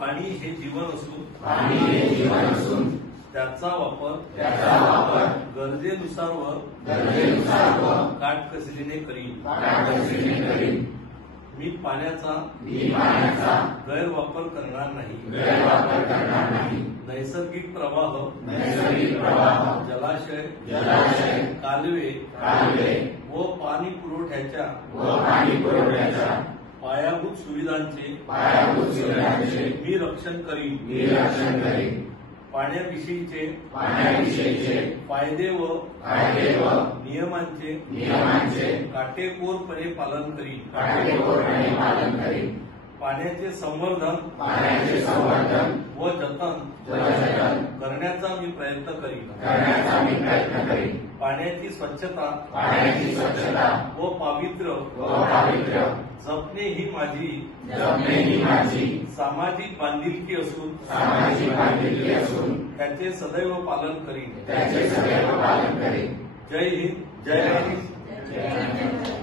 पाणी हे जीवन असून त्याचा वापर गरजेनुसार व काटकसरीने करीन। मी पाण्याचा गैरवापर करणार नाही। नैसर्गिक प्रवाह जलाशय कालवे व पाणी पुरवठ्याच्या पायाभूत सुविधांचे मी रक्षण करीन। पाण्याविषयीचे फायदे व नियमांचे काटेकोरपणे पालन करीन। पाण्याचे संवर्धन व जतन करण्याचा मी प्रयत्न करीन। पाण्याची स्वच्छता व पावित्र्य जपणे ही माझी सामाजिक बांधिलकी असून त्याचे सदैव पालन करीन। जय हिंद, जय महाराष्ट्र।